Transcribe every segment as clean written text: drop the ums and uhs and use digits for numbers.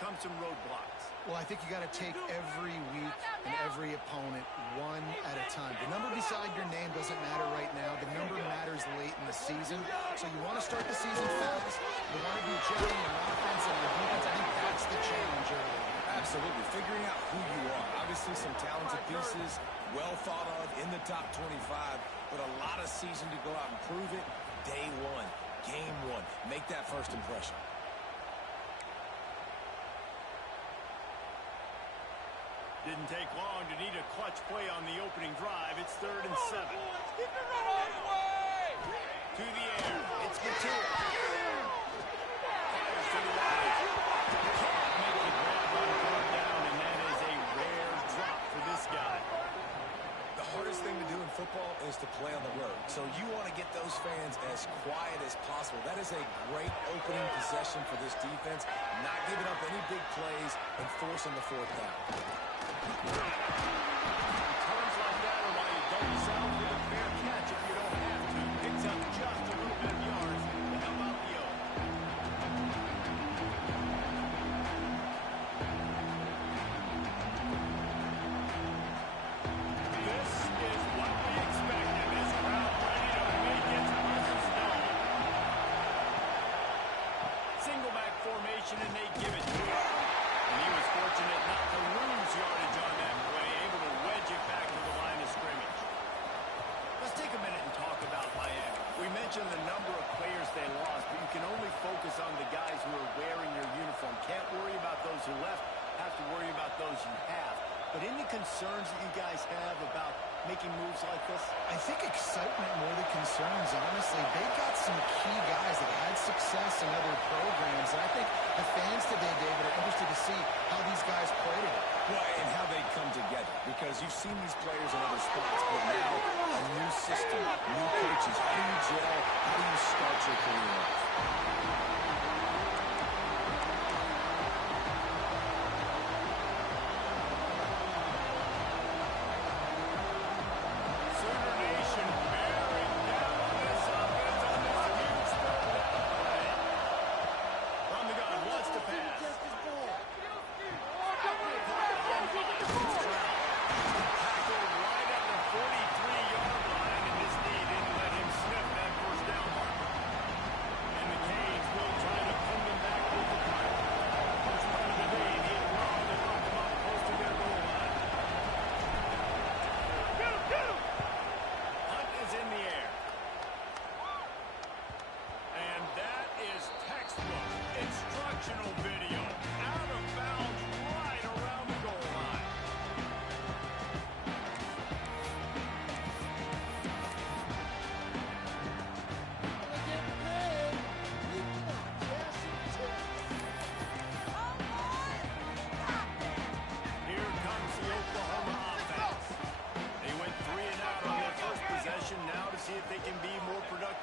come some roadblocks? Well, I think you got to take every week and every opponent one at a time. The number beside your name doesn't matter right now. The number matters late in the season. So you want to start the season fast. You want to be gelling on offense and on defense. I think that's the challenge early. Absolutely. Figuring out who you are. Obviously some talented pieces, well thought of in the top 25, but a lot of season to go out and prove it. Day one, game one. Make that first impression. Didn't take long to need a clutch play on the opening drive. It's 3rd and 7. Keep it right. To the air. It's Couture. Fires to the right. Can't make the grab on 3rd down, and that is a rare drop for this guy. The hardest thing to do in football is to play on the road. So you want to get those fans as quiet as possible. That is a great opening possession for this defense. Not giving up any big plays and forcing the 4th down. Returns like that are why you don't settle for the fair catch if you don't have to. Picks up just a little bit of yards. And how about the O? This is what we expected. This crowd ready to make its presence known. Single back formation, and they give it to him. And he was fortunate not to lose yardage on that play, able to wedge it back to the line of scrimmage. Let's take a minute and talk about Miami. We mentioned the number of players they lost, but you can only focus on the guys who are wearing your uniform. Can't worry about those who left, have to worry about those you have. But any concerns that you guys have about making moves like this? I think excitement more than concerns, honestly. They got some key guys that had success in other programs, and I think the fans today, David, are interested to see how these guys play today. Well, and how they come together, because you've seen these players in other spots, but now a new system, new coaches. How do you gel? How do you start your career off?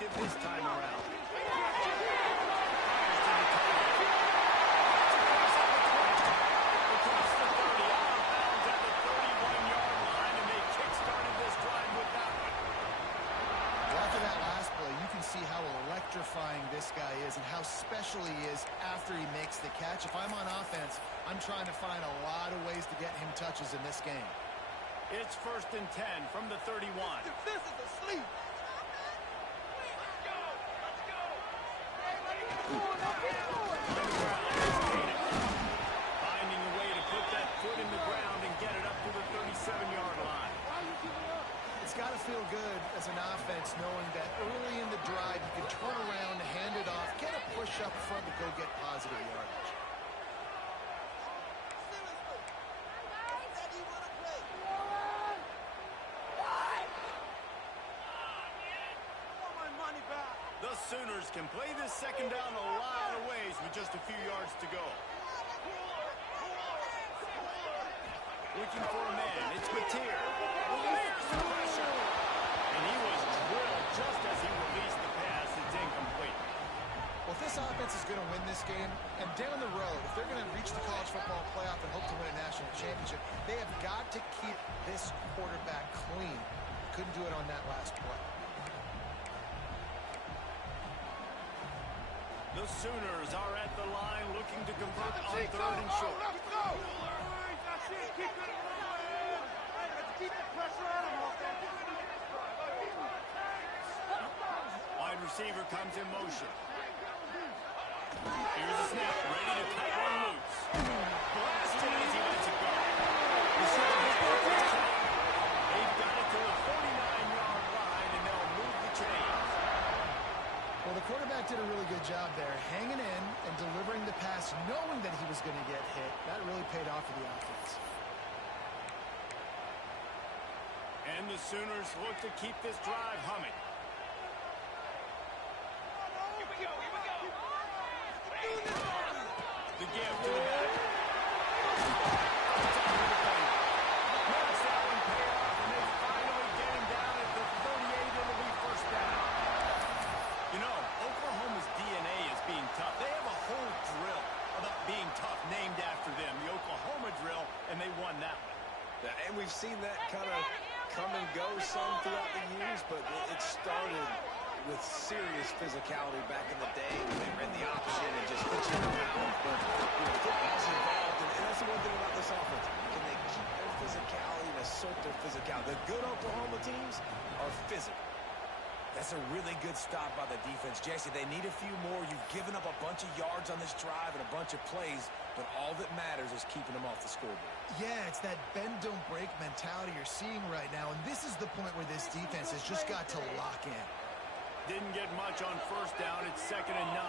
This time around. Across the 30, out of bounds at the 31-yard line, and they kick-started this drive with that one. Well, after that last play, you can see how electrifying this guy is and how special he is after he makes the catch. If I'm on offense, I'm trying to find a lot of ways to get him touches in this game. It's 1st and 10 from the 31. This is asleep. Finding a way to put that foot in the ground and get it up to the 37-yard line. It's got to feel good as an offense knowing that early in the drive you can turn around, hand it off, get a push up front to go get positive yardage. The Sooners can play this second down a lot of ways with just a few yards to go. Looking for a man. It's Mateer. There's the pressure. And he was drilled just as he released the pass. It's incomplete. Well, if this offense is going to win this game, and down the road, if they're going to reach the college football playoff and hope to win a national championship, they have got to keep this quarterback clean. Couldn't do it on that last play. The Sooners are at the line looking to convert on 3rd and short. Let's go! That's it. Keep it rolling. Let's keep the pressure on him, offense. Wide receiver comes in motion. Here's a snap, ready to cut one loose. Blasted as he lets it go. Receiver hit the first down. They've got it to the 49-yard line, and they'll move the chains. Well, the quarterback did a really good job there, hanging in and delivering the pass, knowing that he was going to get hit. That really paid off for the offense. And the Sooners look to keep this drive humming. Here we go. The give to the back. Makes that one pay off, and they finally get him down at the 38. It'll be first down. You know, Oklahoma's DNA is being tough. They have a whole drill about being tough named after them, the Oklahoma drill, and they won that one. Yeah, and we've seen that kind of come and go some throughout the years, but it started with serious physicality back in the day when they ran the option and just hit you in the mouth. But football's involved, and that's the one thing about this offense. Can they keep their physicality and assert their physicality? The good Oklahoma teams are physical. That's a really good stop by the defense. Jesse, they need a few more. You've given up a bunch of yards on this drive and a bunch of plays, but all that matters is keeping them off the scoreboard. Yeah, it's that bend, don't break mentality you're seeing right now, and this is the point where this defense has just got to lock in. Didn't get much on first down. It's 2nd and 9.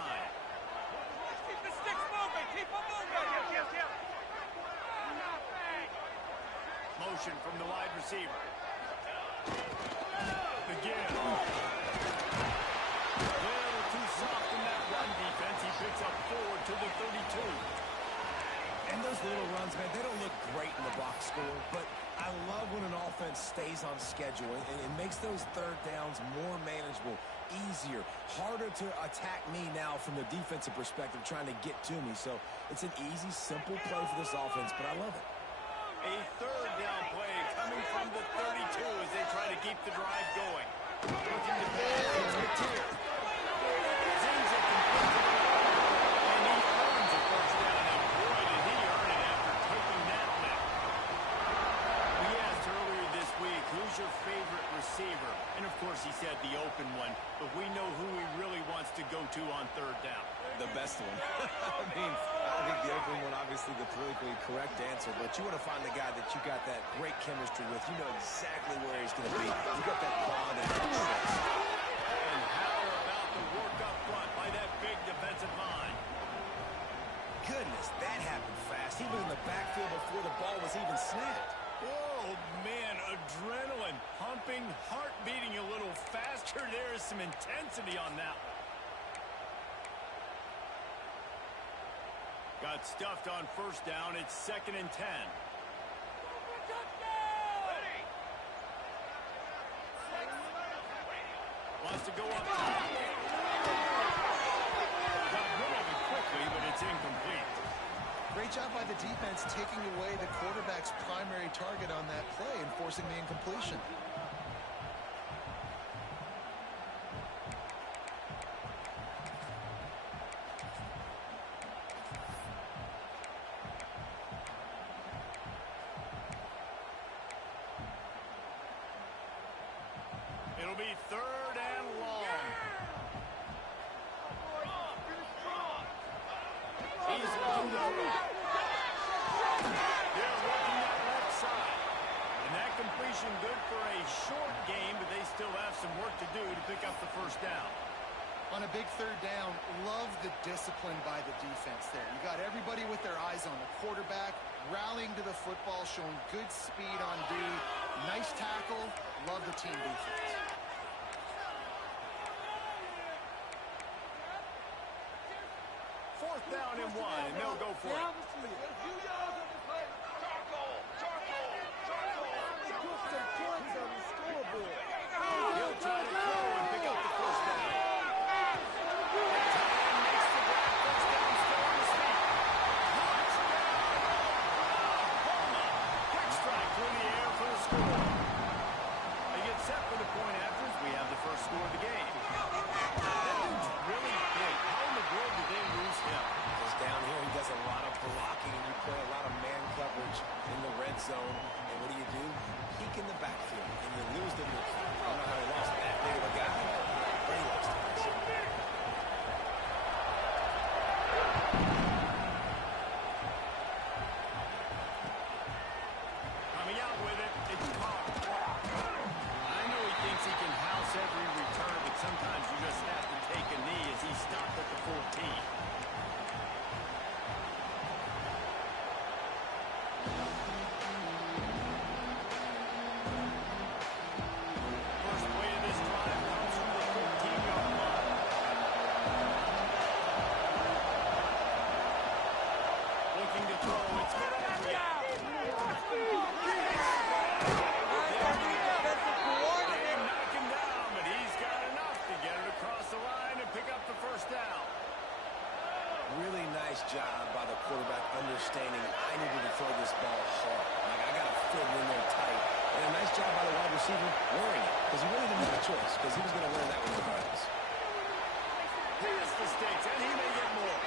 Keep the sticks moving. Keep them moving. Motion from the wide receiver. Again. A little too soft in that run defense. He picks up 4 to the 32. And those little runs, man, they don't look great in the box score, but I love when an offense stays on schedule and it makes those third downs more manageable, easier, harder to attack me now from the defensive perspective trying to get to me. So it's an easy, simple play for this offense, but I love it. A 3rd down play coming from the 32 as they try to keep the drive going. Looking to pass, it's Mateer. Sends it complete. And he earns a first down, and boy, did he earn it after taking that lift. We asked earlier this week, who's your favorite receiver? And of course, he said the open one, but we know who he really wants to go to on 3rd down. The best one. I think the open one, obviously the politically correct answer, but you want to find the guy that you got that great chemistry with. You know exactly where he's going to be. You got that bond and that trust. And how about the work up front by that big defensive line? Goodness, that happened fast. He was in the backfield before the ball was even snapped. Oh, man, adrenaline pumping, heart beating a little faster. There is some intensity on that one. Got stuffed on first down. It's 2nd and 10. Wants to go up top. Got rid of it quickly, but it's incomplete. Great job by the defense taking away the quarterback's primary target on that play and forcing the incompletion. It'll be 3rd and long. He's on the right. They're working that left side. And that completion good for a short game, but they still have some work to do to pick up the first down. On a big 3rd down, love the discipline by the defense there. You got everybody with their eyes on the quarterback, rallying to the football, showing good speed on D. Nice tackle. Love the team defense. Fourth down and 1, and they'll go for it. He'll try to throw and pick up the first down. Tight end makes the grab. First down, still on his feet. Touchdown, Oklahoma. Quick strike through the air for the score. They get set for the point after as we have the first score of the game. That dude's really big. How in the world zone. And what do? Peek in the backfield, and you lose the move. I don't know how he lost that big of a guy, but he lost it. Coming out with it, it's caught. I know he thinks he can house every return, but sometimes you just have to take a knee as he stopped at the 14. Really nice job by the quarterback understanding I needed to throw this ball hard. Like, I got to fit it in there tight. And a nice job by the wide receiver wearing it, because he really didn't have a choice, because he was going to wear that one regardless. He missed the stakes, and he may get more.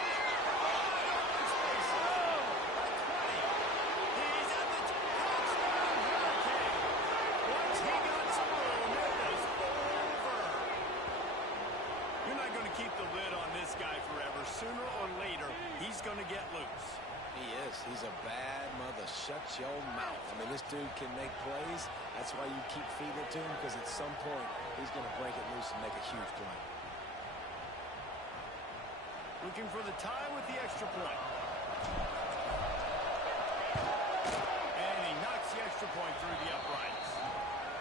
He's at the touchdown hurricane. Once he got some room, it was over. You're not going to keep the lid on this guy forever. Sooner or later, he's going to get loose. He is. He's a bad mother. Shut your mouth. I mean, this dude can make plays. That's why you keep feeding it to him, because at some point, he's going to break it loose and make a huge play. Looking for the tie with the extra point. And he knocks the extra point through the uprights.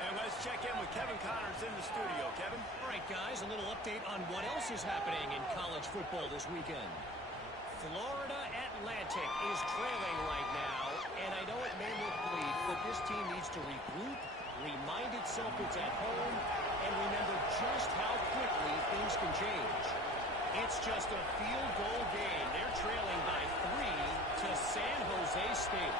And let's check in with Kevin Connors in the studio. Kevin? All right, guys, a little update on what else is happening in college football this weekend. Florida Atlantic is trailing right now, and I know it may look bleak, but this team needs to regroup, remind itself it's at home, and remember just how quickly things can change. It's just a field goal game. They're trailing by 3 to San Jose State.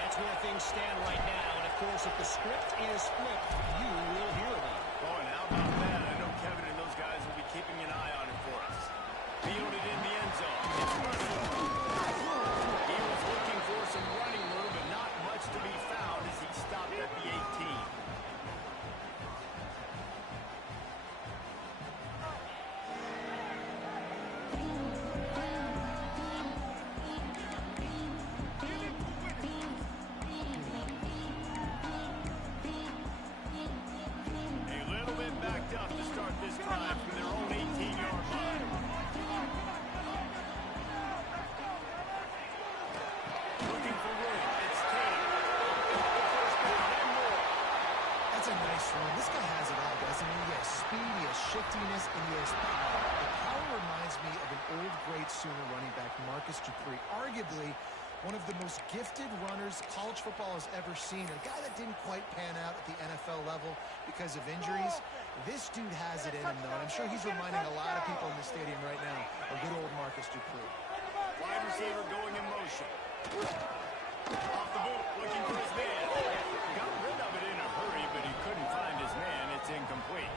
That's where things stand right now, and of course, if the script is flipped, you will hear about it. Oh, and how about that? I know Kevin and those guys will be keeping an eye on it for us. Fielded in the end zone. It's Russell. He was looking for some running room, but not much to be found as he stopped at the 18. This guy has it all, doesn't he? He has speed, he has shiftiness, and he has power. The power reminds me of an old great Sooner running back, Marcus Dupree. Arguably one of the most gifted runners college football has ever seen. A guy that didn't quite pan out at the NFL level because of injuries. This dude has it in him, though. I'm sure he's reminding a lot of people in the stadium right now of good old Marcus Dupree. Wide receiver going in motion. Off the boot, looking for his man. Got rid of it in a hurry, but he couldn't find his man. It's incomplete.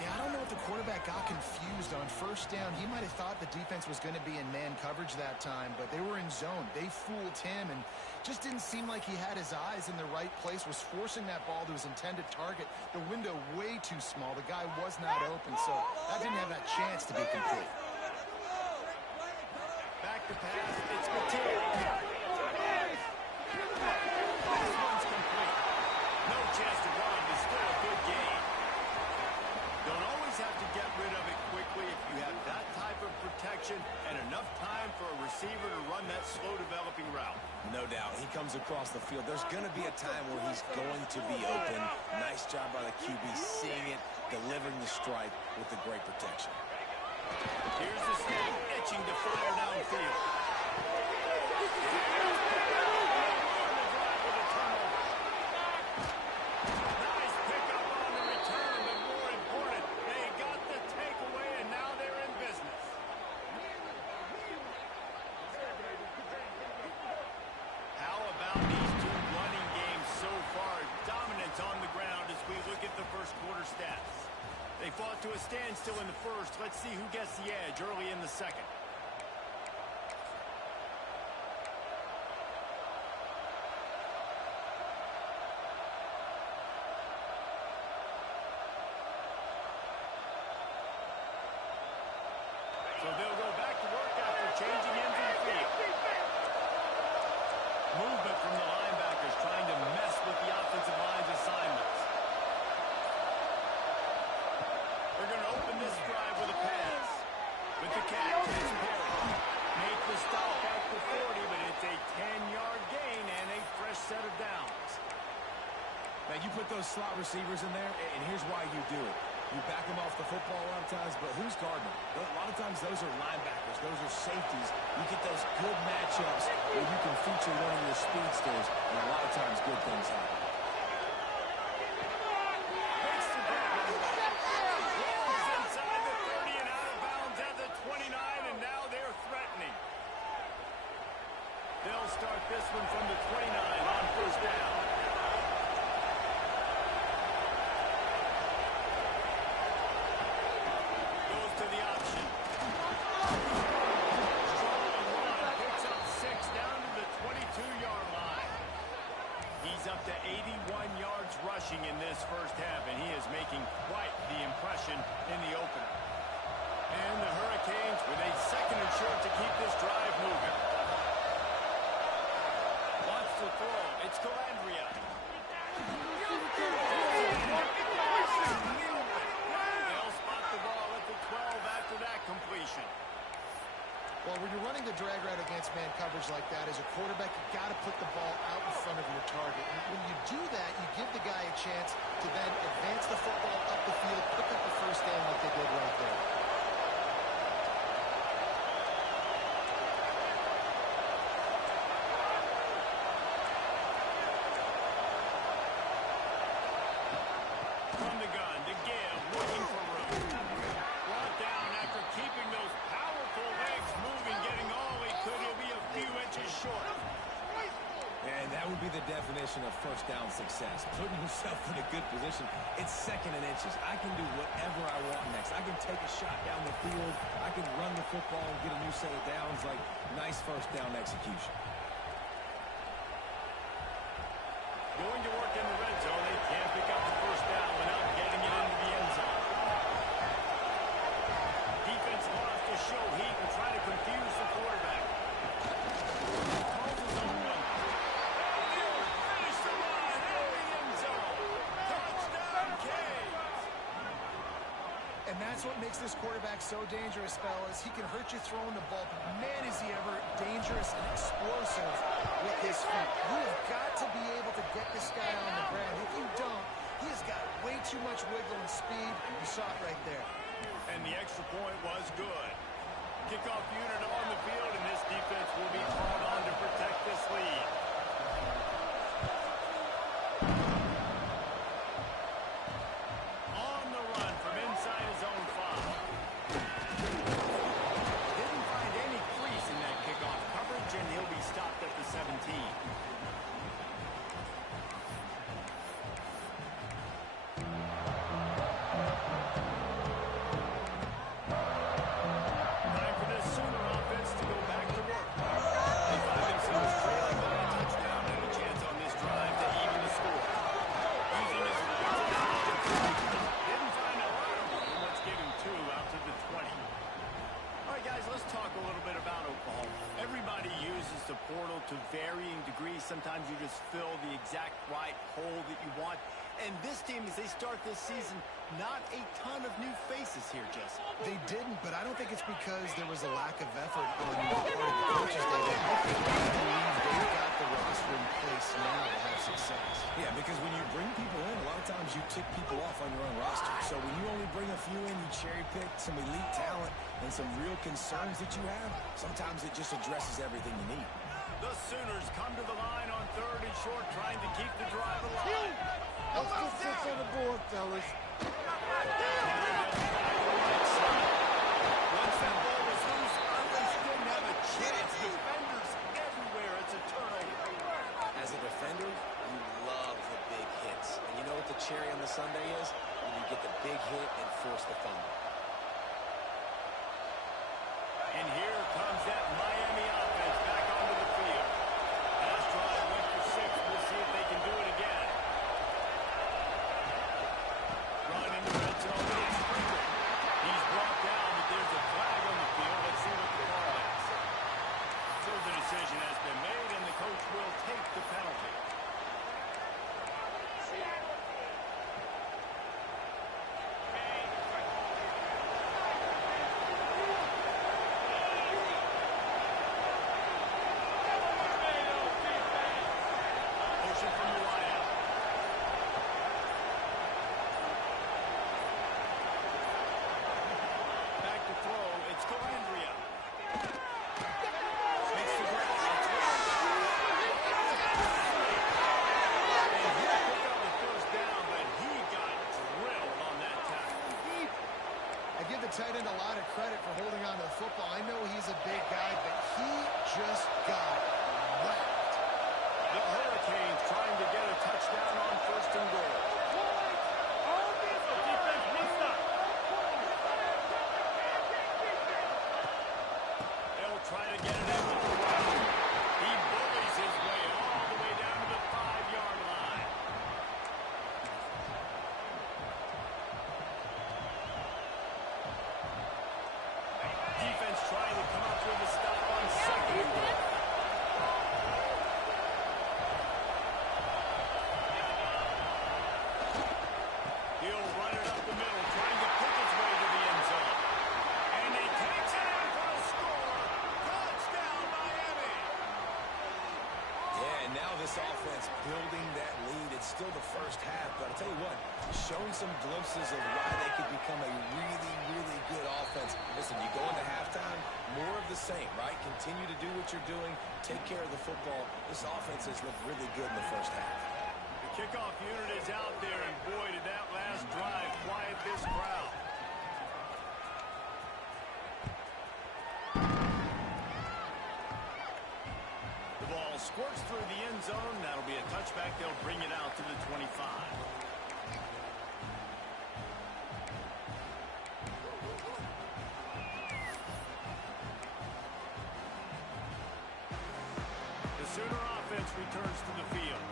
Yeah, I don't know if the quarterback got confused on first down. He might have thought the defense was going to be in man coverage that time, but they were in zone. They fooled him and just didn't seem like he had his eyes in the right place, was forcing that ball to his intended target. The window way too small. The guy was not open, so that didn't have that chance to be complete. Back to pass. It's Couture. This one's complete. No chance to run, but still a good game. Don't always have to get rid of it quickly if you have that type of protection and enough time for a receiver to run that slow-developing route. No doubt. He comes across the field. There's going to be a time where he's going to be open. Nice job by the QB seeing it, delivering the strike with the great protection. Here's the snap, itching to fire downfield. Nice pickup on the return, but more important, they got the takeaway, and now they're in business. How about these two running games so far? Dominance on the ground as we look at the first quarter stats. They fought to a standstill in the first. Let's see who gets the edge early in the second. you put those slot receivers in there, and here's why you do it. You back them off the football a lot of times, but who's guarding them? A lot of times those are linebackers. Those are safeties. You get those good matchups where you can feature one of your speedsters, and a lot of times good things happen. Inside the 30 and out of bounds at the 29, and now they're threatening. They'll start this one from the 29 on first down. Goes to the option. Strong run. Picks up 6 down to the 22-yard line. He's up to 81 yards rushing in this first half, and he is making quite the impression in the opener. And the Hurricanes with a second and short to keep this drive moving. Wants to throw. It's Calandria. They'll spot the ball at the 12 after that completion. Well, when you're running the drag route against man coverage like that, as a quarterback, you've got to put the ball out in front of your target. And when you do that, you give the guy a chance to then advance the football up the field, pick up the first down like they did right there. From the gun to give, looking for room. Brought down after keeping those powerful legs moving, getting all he could. He'll be a few inches short. And that would be the definition of first down success. Putting yourself in a good position. It's second and inches. I can do whatever I want next. I can take a shot down the field. I can run the football and get a new set of downs. Like, nice first down execution. Going to work in the red zone. They can't pick up the first down without getting it into the end zone. Defense wants to show heat and try to confuse the quarterback. Calls his own one. He'll finish the line in the end zone. Touchdown, Canes. And that's what makes this quarterback so dangerous, fellas. He can hurt you throwing the ball, but man, is he ever dangerous and explosive with his feet. You have got to be able to get this guy on the ground. If you don't, he has got way too much wiggle and speed. You saw it right there. And the extra point was good. Kickoff unit on the field, and this defense will be called on to protect this lead. On the run from inside his own 5. Didn't find any crease in that kickoff coverage, and he'll be stopped at the 17. Time for this Sooner offense to go back to work. They find themselves trailing by a touchdown and a chance on this drive to even the score. Using his legs, didn't find a lot of room. Let's give him 2 out to the 20. All right, guys, let's talk a little bit about Oklahoma. Everybody uses the portal to varying degrees. Sometimes you just fill the exact right hole that you want. And this team, as they start this season, not a ton of new faces here, Jesse. They didn't, but I don't think it's because there was a lack of effort on the part of the coaches. I think they believe they've got the roster in place now to have success. Yeah, because when you bring people in, a lot of times you tick people off on your own roster. So when you only bring a few in, you cherry pick some elite talent and some real concerns that you have, sometimes it just addresses everything you need. The Sooners come to the line on 3rd and short, trying to keep the drive alive. Let's get this on the board, fellas. Once that ball was loose, offense didn't have a chance. Defenders everywhere. It's a turnover. As a defender, you love the big hits. And you know what the cherry on the sundae is? When you get the big hit and force the fumble. And here comes that Miami offense back onto the field. Last drive went for 6. We'll see if they can do it again. Run in the red zone. It's Springer. He's brought down, but there's a flag on the field. Let's see what the call is. So the decision has been made, and the coach will take the penalty. Motion from the wideout. a lot of credit for holding on to the football. I know he's a big guy, but he just got whacked. The Hurricanes trying to get a touchdown on 1st and goal. They'll try to get it in with the run. He bullies his way all the way down to the 5-yard line. Defense trying to come up with a stop on 2nd and goal. He'll run it up the middle, trying to pick his way to the end zone. And he takes it in for a score. Touchdown, Miami. Yeah, and now this offense building that lead. It's still the first half, but I'll tell you what, showing some glimpses of why they could become a really, really good offense. Listen, you go into halftime, more of the same, right? Continue to do what you're doing, take care of the football. This offense has looked really good in the first half. The kickoff unit is out there, and boy, did that last drive quiet this crowd. The ball squirts through the end zone. That'll be a touchback. They'll bring it out to the 25. The Sooner offense returns to the field.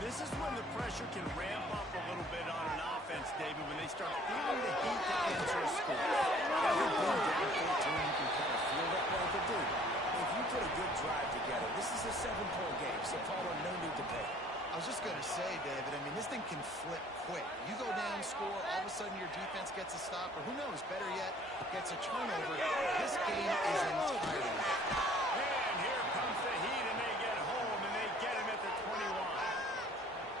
This is when the pressure can ramp up a little bit on an offense, David, when they start feeling the heat to answer a score. Yeah, they're down 14. You can kind of feel that. But dude, if you put a good drive together, this is a 7-point game, so Paula, no need to pay. I was just going to say, David, I mean, this thing can flip quick. You go down, score, all of a sudden your defense gets a stop, or who knows, better yet, gets a turnover. This game is entirely. And here comes the heat, and they get home, and they get him at the 21.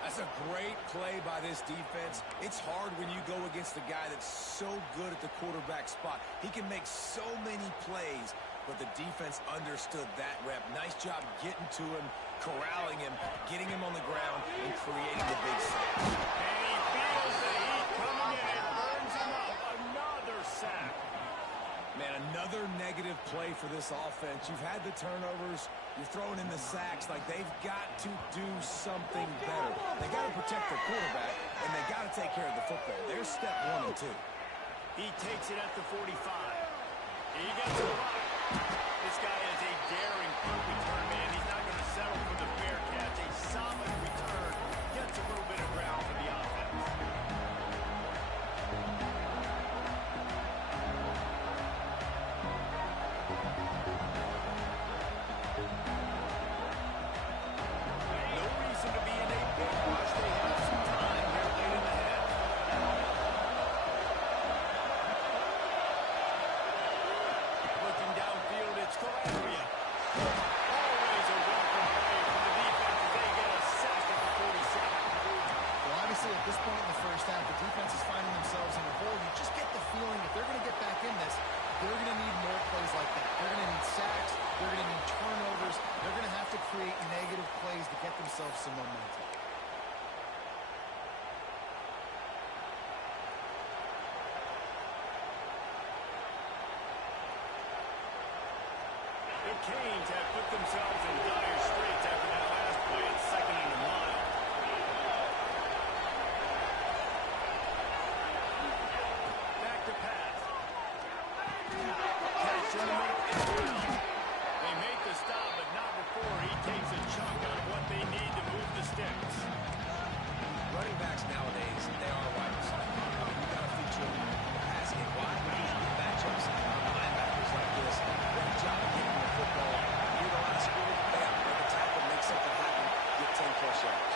That's a great play by this defense. It's hard when you go against a guy that's so good at the quarterback spot. He can make so many plays, but the defense understood that rep. Nice job getting to him, corralling him, getting him on the ground, and creating the big sack. And he feels the heat coming in and burns him up. Another sack. Man, another negative play for this offense. You've had the turnovers. You're throwing in the sacks. Like, they've got to do something better. They got to protect their quarterback, and they got to take care of the football. There's step 1 and 2. He takes it at the 45. He gets a block. This guy is a daring punt return, man. He's not going to settle for the fair catch. A solid return. Gets a little bit of ground for the offense. No reason to be in a big rush. They have some time here late in the half. Looking downfield, it's Calabria. Always a welcome play from the defense as they get a sack at the 47. Well, obviously, at this point in the first half, the defense is finding themselves in a hole. You just get the feeling if they're going to get back in this, they're going to need more plays like that. They're going to need sacks. They're going to need turnovers. They're going to have to create negative plays to get themselves some momentum. The Canes have put themselves in dire straits after that last play at 2nd and a mile. Back to pass. Catch in the middle. It's down. They make the stop, but not before he takes a chunk out of what they need to move the sticks. Running backs nowadays, they are wide receivers. You got to feature them in the pass game. Why? Because of the matchups on linebackers like this. Great job getting the football. You're the last school, bam, break a tackle, make something happen, get 10+ yards.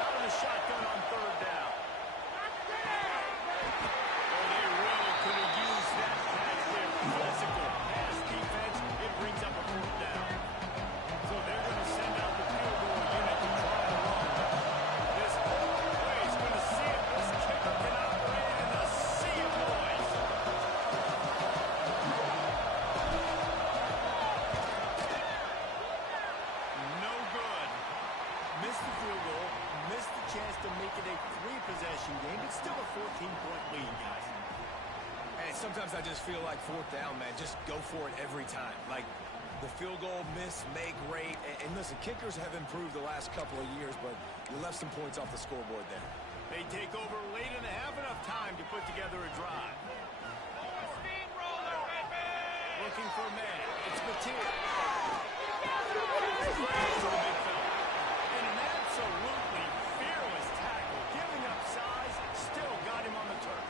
Out of the shotgun on 3rd down. Oh, they really could have used that pass there. Physical pass defense. It brings up a 4th down. So they're going to send out the field goal unit to try to run. This Missed the chance to make it a 3-possession game, but still a 14-point lead, guys. And sometimes I just feel like fourth down, man, just go for it every time. Like the field goal miss, make rate. And listen, kickers have improved the last couple of years, but you left some points off the scoreboard there. They take over late and they have enough time to put together a drive. Looking for a man. It's Mateer. And an absolutely fearless tackle. Giving up size, still got him on the turf.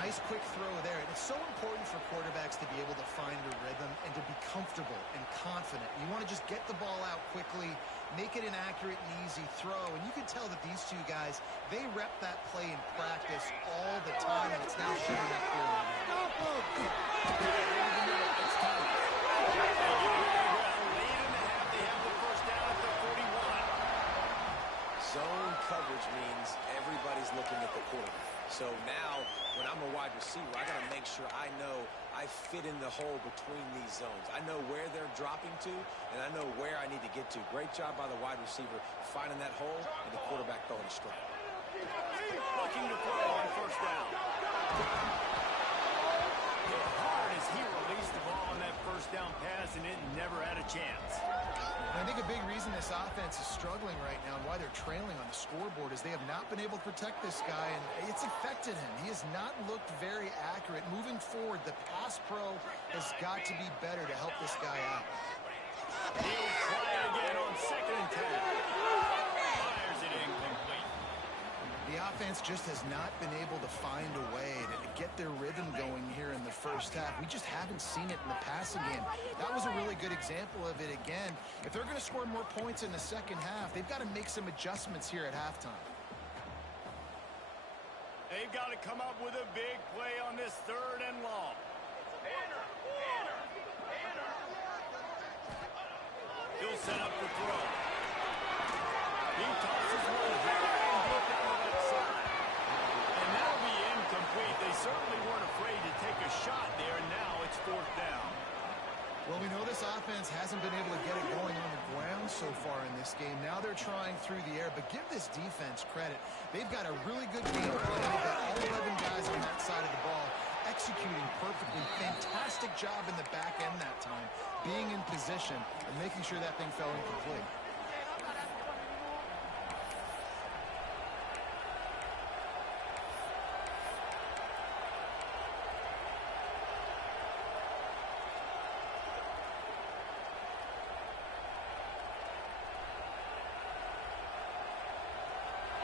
Nice quick throw there. And it's so important for quarterbacks to be able to find a rhythm and to be comfortable and confident. You want to just get the ball out quickly, make it an accurate and easy throw. And you can tell that these two guys, they rep that play in practice all the time, and it's now showing up here. It's time. They get it on the ground late in the half. They have the first down at the 41. Zone coverage means everybody's looking at the quarterback. So now, when I'm a wide receiver, I got to make sure I know I fit in the hole between these zones. I know where they're dropping to, and I know where I need to get to. Great job by the wide receiver finding that hole, and the quarterback throwing a strike. Looking to throw on first down. Hit hard as he released the ball on that first down pass, and it never had a chance. And I think a big reason this offense is struggling right now and why they're trailing on the scoreboard is they have not been able to protect this guy, and it's affected him. He has not looked very accurate. Moving forward, the pass pro has got to be better to help this guy out. He'll try it again on 2nd and 10. Fires it incomplete. The offense just has not been able to find a way to get their rhythm going here in the first half. We just haven't seen it in the passing game. That was a really good example of it again. If they're going to score more points in the second half, they've got to make some adjustments here at halftime. They've got to come up with a big play on this 3rd and long. He'll set up the throw. He tosses one high and deep down the left side. And that'll be incomplete. They certainly weren't afraid to take a shot there, and now it's 4th down. Well, we know this offense hasn't been able to get it going on the ground so far in this game. Now they're trying through the air, but give this defense credit. They've got a really good game plan. They've got all 11 guys on that side of the ball executing perfectly. Fantastic job in the back end that time, being in position and making sure that thing fell incomplete.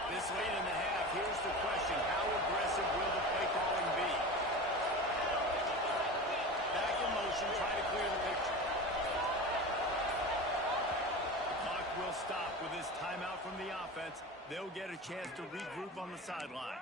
This late in the half, here's the question. How aggressive will the play calling be? Back in motion, try to clear the picture. The clock will stop with this timeout from the offense. They'll get a chance to regroup on the sideline.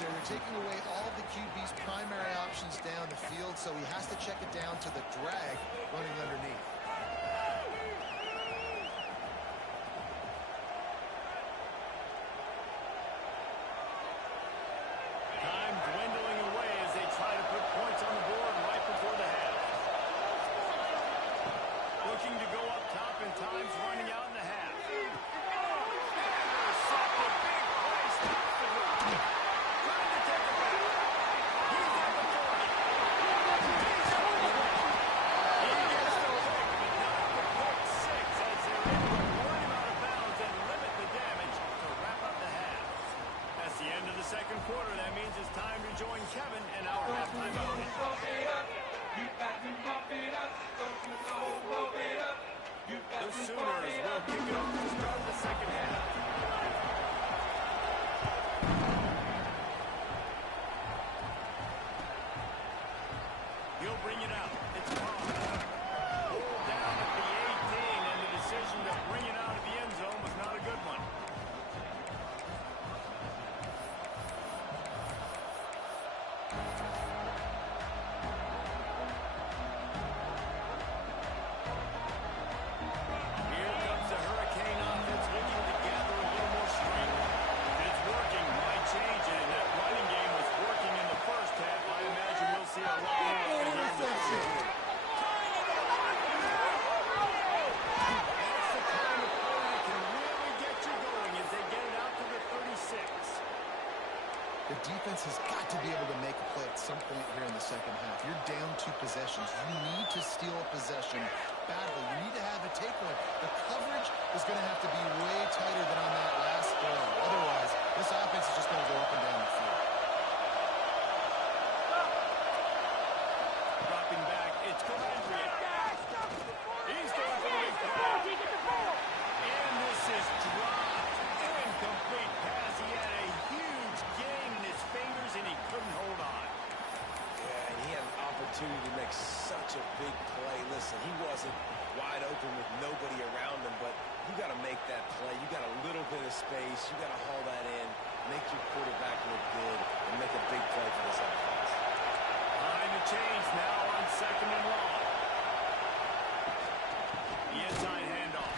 They're taking away all of the QB's primary options down the field, so he has to check it down to the drag running underneath. Time dwindling away as they try to put points on the board right before the half. Looking to go up top, and time's running out in the half. The defense has got to be able to make a play at some point here in the second half. You're down 2 possessions. You need to steal a possession badly. You need to have a takeaway. The coverage is going to have to be way tighter than on that last throw. Otherwise, this offense is just going to go up and down the field. Dropping back, it's Coventry. He's going for the big play. And this is dropped. Incomplete pass. He had a huge gain in his fingers, and he couldn't hold on. Yeah, and he had an opportunity to make such a big play. Listen, he wasn't wide open with nobody around him, but you got to make that play. You got a little bit of space. You got to haul that in, make your quarterback look good, and make a big play for this offense. Behind the chains now on 2nd and long. The inside handoff.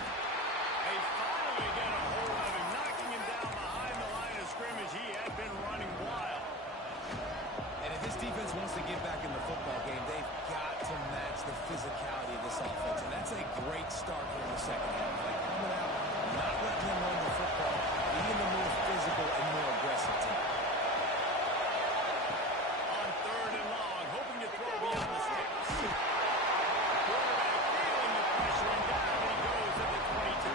They finally get a hold of him, knocking him down behind the line of scrimmage. He had been running wild. And if this defense wants to get back in the football game, they've got to match the physicality of this offense. And that's a great start here in the second half. Like coming out, not letting them run the football, being the more physical and more aggressive team. On 3rd and long, hoping to throw beyond the sticks. Quarterback feeling the pressure, and down he goes at the 22.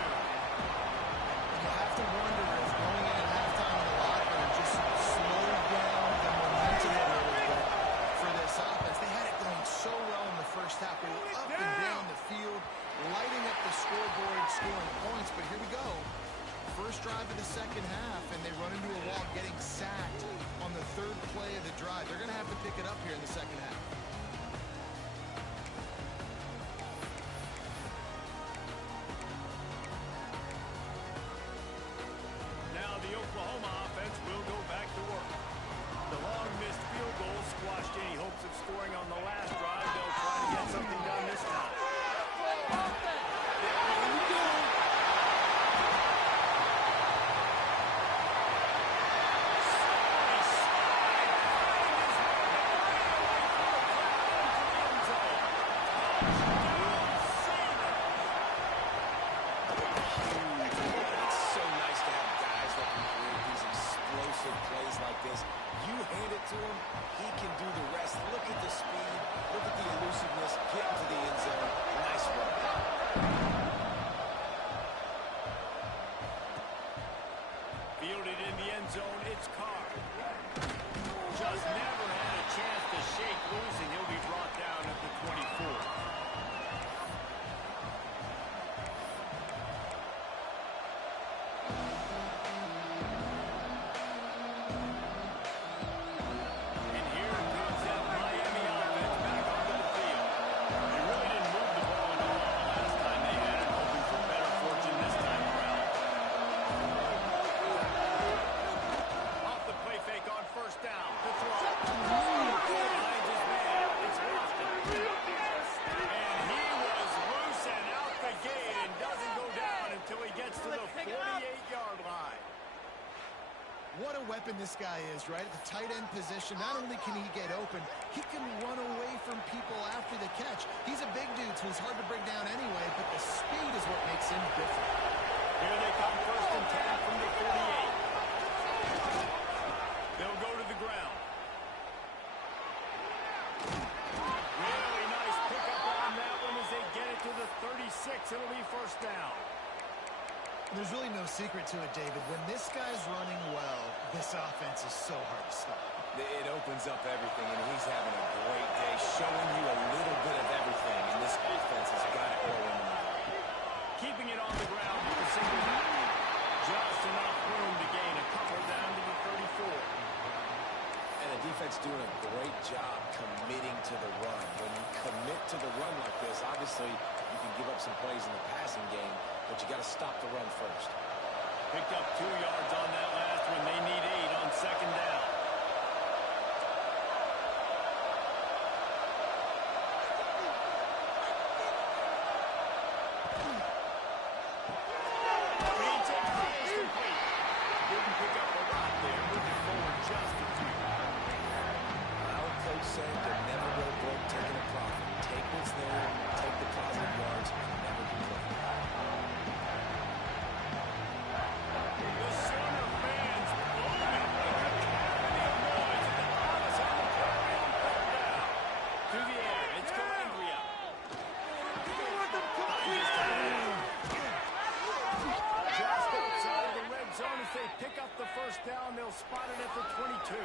You have to wonder if going in at halftime in the locker room just slowed down the momentum a little bit for this offense. They had it going so well in the first half. They were up and down the field, lighting up the scoreboard, scoring points. But here we go. First drive of the second half, and they run into a wall getting sacked on the 3rd play of the drive. They're going to have to pick it up here in the second half. Now the Oklahoma offense will go back to work. The long missed field goal squashed any hopes of scoring on the last drive. They'll try to get something done this time. Plays like this, you hand it to him, he can do the rest. Look at the speed, look at the elusiveness, get into the end zone. Nice work. Fielded in the end zone, it's Carr. Just never had a chance to shake loose, and he'll be brought down at the 24. What a weapon this guy is, right? At the tight end position, not only can he get open, he can run away from people after the catch. He's a big dude, so he's hard to bring down anyway, but the speed is what makes him different. Here they come, 1st and 10 from the 48. They'll go to the ground. Really nice pickup on that one as they get it to the 36. It'll be 1st down. There's really no secret to it, David. When this guy's running well, this offense is so hard to stop. It opens up everything, and he's having a great day, showing you a little bit of everything, and this offense has got it going in the middle. Keeping it on the ground with a single back. Just enough room to gain a couple down to the 34. And the defense doing a great job committing to the run. When you commit to the run like this, obviously you can give up some plays in the passing game, but you got to stop the run first. Picked up 2 yards on that last one. They need 8 on 2nd down. Didn't pick up a lot there, moving forward just a few. Our coach said to never go broke taking a profit. Take what's there, take the positive yards, and never complain. The Sooner fans booming. for 22.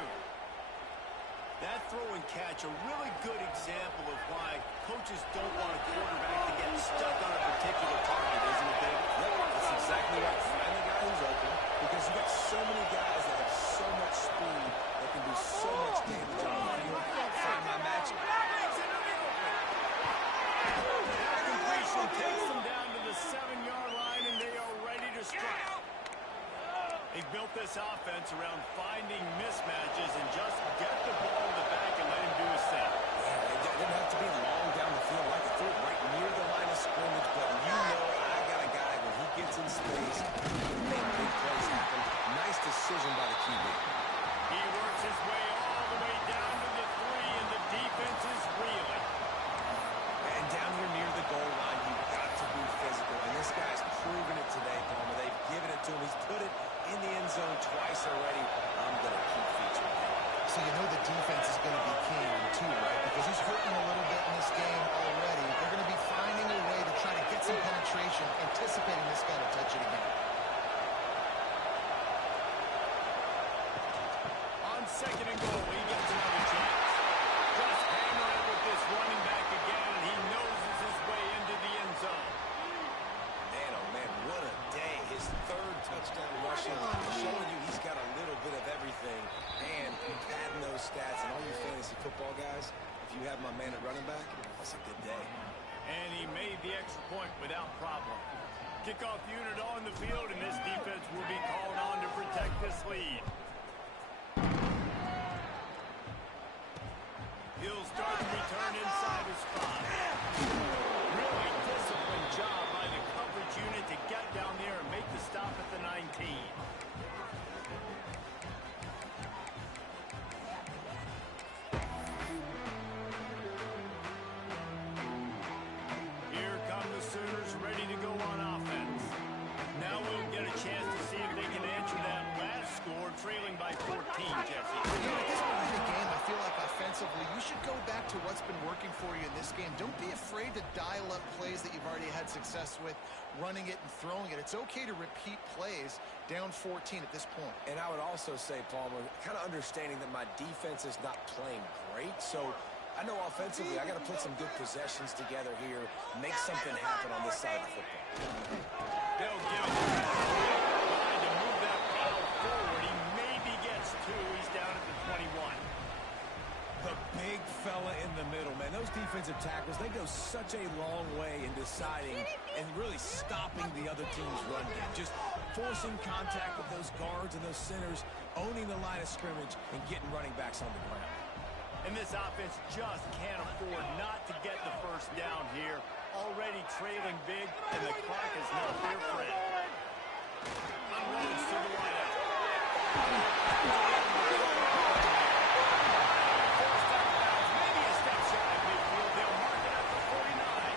That throw and catch, a really good example of why coaches don't want a quarterback to get stuck on a particular target, isn't it, David? Yep, that's exactly right. Find the guy who's open, because you've got so many guys that have so much speed that can do so much damage on the field. Find my match. That completion takes them down to the 7-yard line, and they are ready to strike. They built this offense around finding mismatches and just get the ball in the back and let him do his thing. Yeah, it didn't have to be long down the field. I could throw it right near the line of scrimmage, but you know I got a guy when he gets in space, he can make big plays happen. Nice decision by the QB. He works his way all the way down to the 3, and the defense is reeling. And down here near the goal line, you've got to be physical. And this guy's proven it today, Palmer. They've given it to him. He's put it in the end zone twice already. I'm going to keep featuring him. So you know the defense is going to be key too, right? Because he's hurting a little bit in this game already. They're going to be finding a way to try to get some penetration, anticipating this guy to touch it again. On 2nd and goal, he gets another chance. Just hammer it with this running back again, and he noses his way into the end zone. Man, oh man, what a day. His 3rd touchdown rushing, showing you he's got a little bit of everything. And padding those stats, and all you fantasy football guys, if you have my man at running back, that's a good day. And he made the extra point without problem. Kickoff unit on the field, and this defense will be called on to protect this lead. He'll start to return inside his spot. Really disciplined job by the coverage unit to get down there and make the stop at the 19. Here come the Sooners ready to go on offense. Now we'll get a chance to see if they can answer that last score, trailing by 14, Jesse. You know, at this point in the game, I feel like offensively, you should go back to what's been working for you in this game. Don't be afraid to dial up plays that you've already had success with, running it and throwing it. It's okay to repeat plays down 14 at this point. And I would also say, Palmer, kind of understanding that my defense is not playing great, so I know offensively I got to put some good possessions together here, make something happen on this side of the football. They'll give it to him. Trying to move that ball forward. He maybe gets 2. He's down at the 21. The big fella in the middle, man. Those defensive tackles, they go such a long way in deciding and really stopping the other team's run game. Just forcing contact with those guards and those centers, owning the line of scrimmage, and getting running backs on the ground. And this offense just can't afford not to get the first down here. Already trailing big, and the clock is not their friend. Unloads to the wideout. Forced out of bounds, maybe a step shy of midfield. They'll mark it up to 49.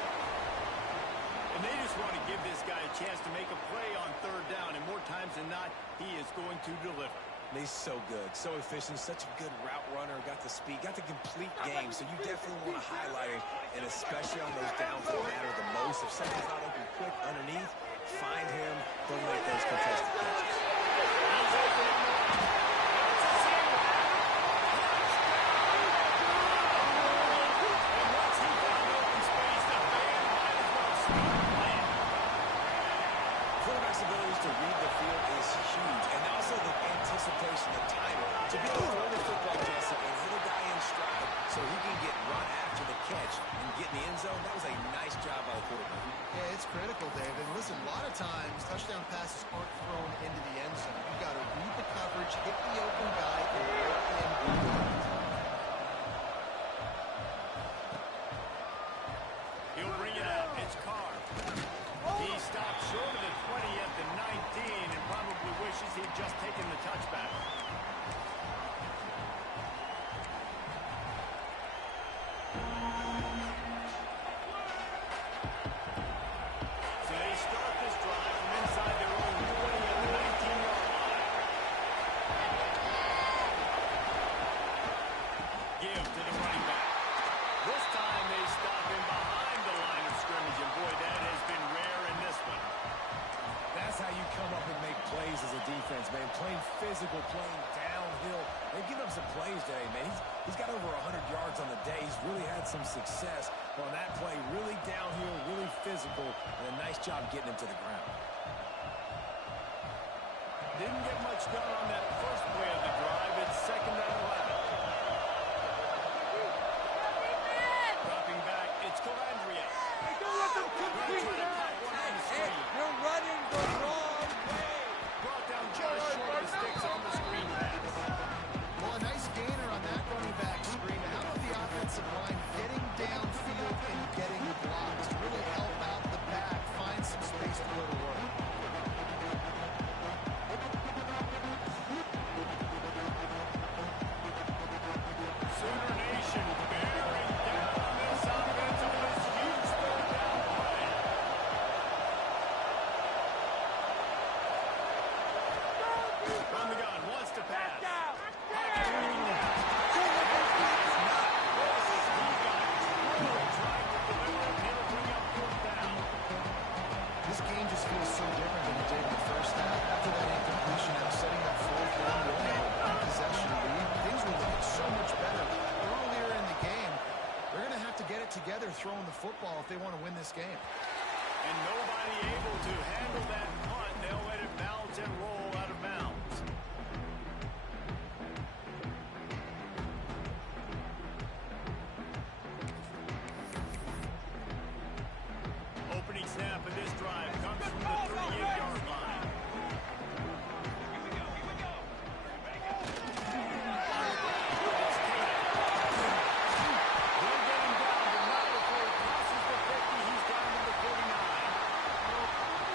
And they just want to give this guy a chance to make a play on 3rd down, and more times than not, he is going to deliver. He's so good, so efficient, such a good route runner, got the speed, got the complete game, so you definitely want to highlight him, and especially on those downs that matter the most. If something's not open quick underneath, find him, don't make those contested catches. He's open in the line. And once he found open space, the band might as well stop playing. Quarterback's abilities to read the field is huge, and also the anticipation, the timing, to be able to throw the football, Jesse, and hit a guy in stride so he can get run after the catch and get in the end zone. That was a nice job by the quarterback. Yeah, it's critical, David. Listen, a lot of times, touchdown passes aren't thrown into the end zone. You've got to read the coverage, hit the open guy, and work in. He'll bring it out. It's Carr. He stopped short of the 20 at the 19 and probably wishes he'd just taken the touchback. So they start this drive from inside their own 20 at the 19-yard line. Give to the running back. This time they stop him behind the line of scrimmage, and boy, that has been rare in this one. That's how you come up and make plays as a defense, man. Playing physical, playing down downhill. They've given him some plays today, man. He's got over 100 yards on the day. He's really had some success on that play. Really downhill, really physical, and a nice job getting him to the ground. Didn't get much done on that first play of the drive. It's 2nd and 11. Dropping back, it's Calandria. Don't let them compete. Hey, you're running the wrong way. Brought down just short of the sticks on the screen pass. Well, a nice gainer on that running back screen. How about the offensive line getting downfield and getting blocks to really help out the back, find some space to go to work. Sooner Nation bearing down on this offense on this huge third down play. From the gun, wants to pass. This game just feels so different than it did in the first half. After that incompletion, now setting up 4th down, possession lead, things were looking so much better earlier in the game. They're going to have to get it together throwing the football if they want to win this game. And nobody able to handle that punt. They'll let it bounce and roll out of bounds. Opening snap of this drive comes from the 38-yard line. They'll get him down, but not before he crosses the 50. He's down to the 49.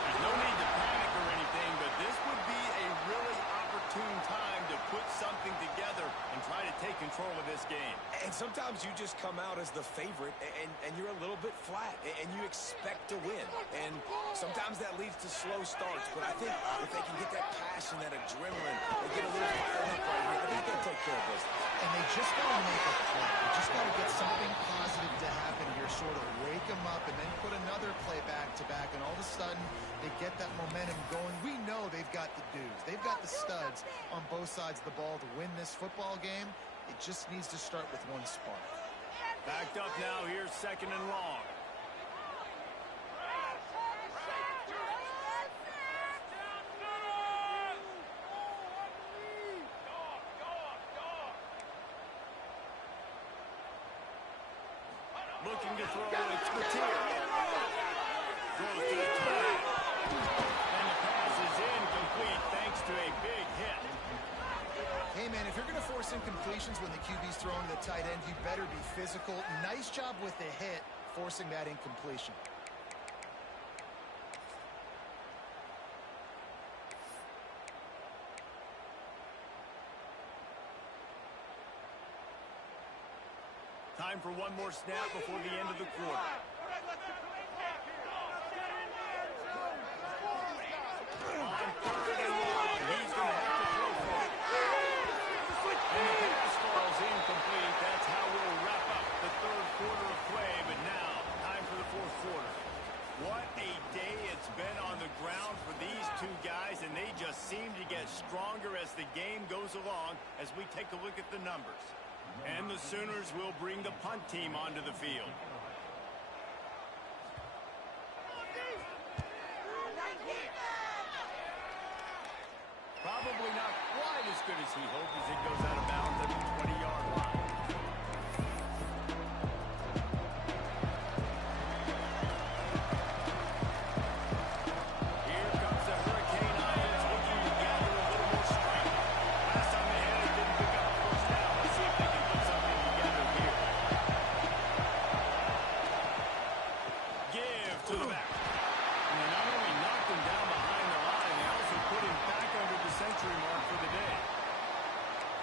There's no need to panic or anything, but this would be a really opportune time to put something together and try to take control of this game. And sometimes you just come out as the favorite, and you're a little bit flat, and you expect to win. And sometimes that leads to slow starts. But I think if they can get that passion, that adrenaline, they get a little fired up right here, I think they'll take care of business. And they just got to make a play. They just got to get something positive to happen here, sort of wake them up, and then put another play back-to-back, and all of a sudden they get that momentum going. We know they've got the dudes. They've got the studs on both sides of the ball to win this football game. It just needs to start with one spark. Backed up now, here's 2nd and long. Looking to throw, it's Gutierrez. Throws to the tight. And the pass is incomplete thanks to a big hit. Hey, man, if you're going to force incompletions when the QB's throwing to the tight end, you better be physical. Nice job with the hit, forcing that incompletion. Time for one more snap before the end of the quarter. All right, let's get to the attack here. On 3rd and long, he's going to have to throw for it. And the pass falls incomplete. That's how we'll wrap up the 3rd quarter of play. But now, time for the 4th quarter. What a day it's been on the ground for these two guys, and they just seem to get stronger as the game goes along as we take a look at the numbers. And the Sooners will bring the punt team onto the field. Probably not quite as good as he hoped as it goes out of bounds at the 20-yard line. Here comes the Hurricane Islands looking to gather a little more strength. Last time they had it, didn't pick up a first down. Let's see if they can put something together here. Give to the back. And they not only knocked him down behind the line, they also put him back under the century mark for the day.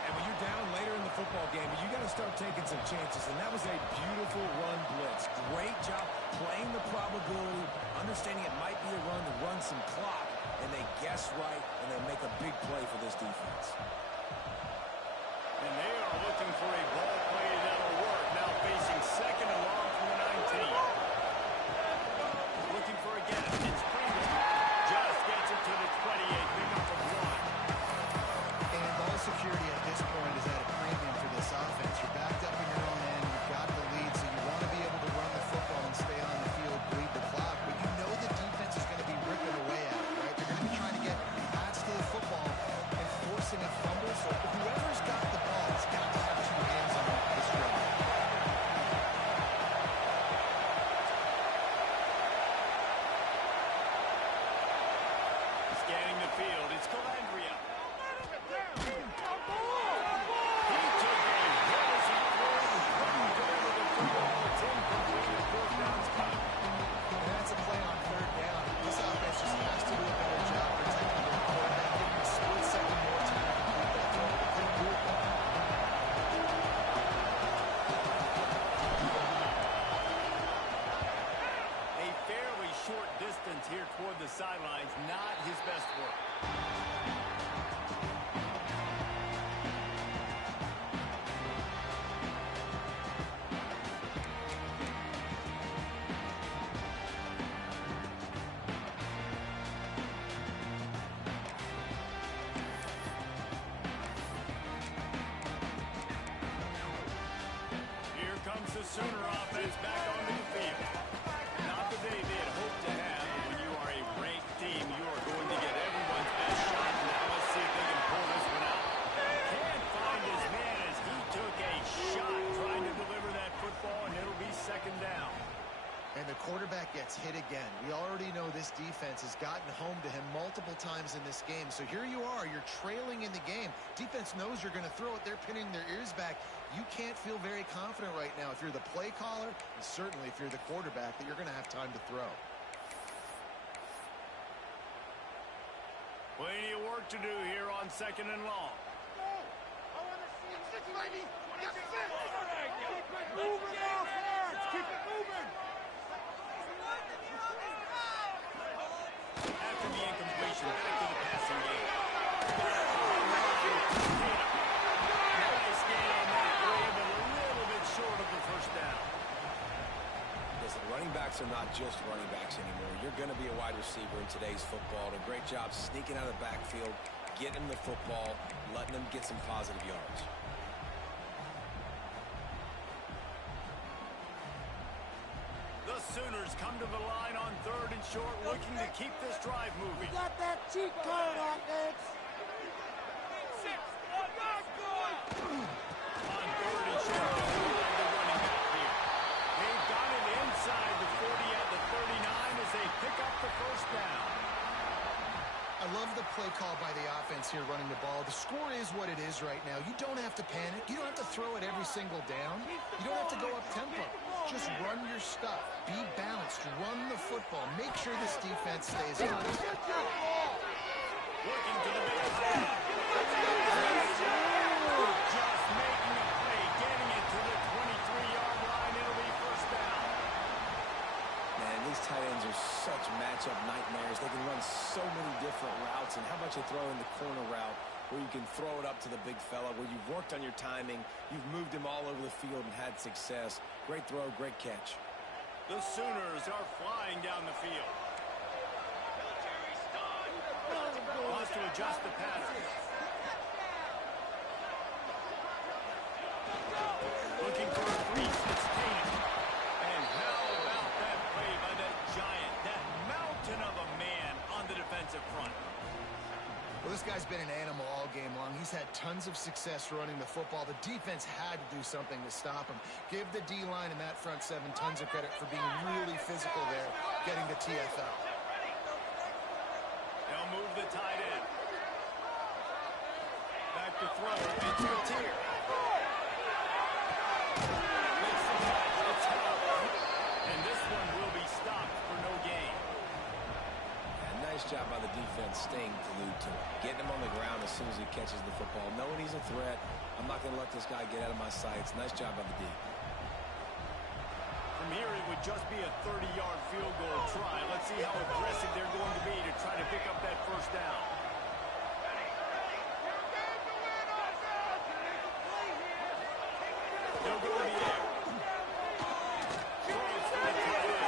And when you're down later in the football game, you got to start taking some chances. And that was a beautiful run blitz. Great job playing the probability, understanding it might be a run to run some clock, and they guess right, and they make a big play for this defense. And they are looking for a ball play that'll work. Now facing 2nd and long from the 19. Looking for a gap. It's Pringle. Just gets it to the 28. Pick up of 1. And ball security at Sooner offense back onto the field. Not the day they had hoped to have. When you are a ranked team, you are going to get everyone's best shot. Now let's see if they can pull this one out. Can't find his man as he took a shot trying to deliver that football, and it'll be second down. And the quarterback gets hit again. We already know this defense has gotten home to him multiple times in this game. So here you are, you're trailing in the game. Defense knows you're going to throw it. They're pinning their ears back. You can't feel very confident right now if you're the play caller, and certainly if you're the quarterback, that you're going to have time to throw. Plenty of work to do here on second and long. Moving offense! Keep it moving! After the incompletion, back to the passing game. Nice gain on that play, but a little bit short of the first down. Listen, running backs are not just running backs anymore. You're going to be a wide receiver in today's football. And a great job sneaking out of the backfield, getting the football, letting them get some positive yards. The Sooners come to the line on third and short, looking to keep this drive moving. Got that cheat code, offense! On third and short, the running back here. They've got it inside the 40 at the 39 as they pick up the first down. I love the play call by the offense here running the ball. The score is what it is right now. You don't have to panic. You don't have to throw it every single down. You don't have to go up tempo. Just run your stuff. Be balanced. Run the football. Make sure this defense stays honest. Looking to the big play. Just making a play, getting it to the 23-yard line. It'll be first down. Man, these tight ends are such matchup nightmares. They can run so many different routes. And how about you throw in the corner route where you can throw it up to the big fella, where you've worked on your timing, you've moved him all over the field and had success. Great throw, great catch. The Sooners are flying down the field. Wants to adjust the pattern. Looking for a crease. It's Tatum. And how about that play by that giant, that mountain of a man on the defensive front? Well, this guy's been an animal all game long. He's had tons of success running the football. The defense had to do something to stop him. Give the D-line and that front seven tons of credit for being really physical there, getting the TFL. They'll move the tight end. Back to throw into a tier. Makes the catch. It's held. And this one will be stopped for no gain. Nice job by the defense staying glued to him. Getting him on the ground as soon as he catches the football. Knowing he's a threat. I'm not going to let this guy get out of my sights. Nice job by the D. From here, it would just be a 30-yard field goal try. Let's see how aggressive they're going to be to try to pick up that first down. They'll go to the air. Throws for the tight end.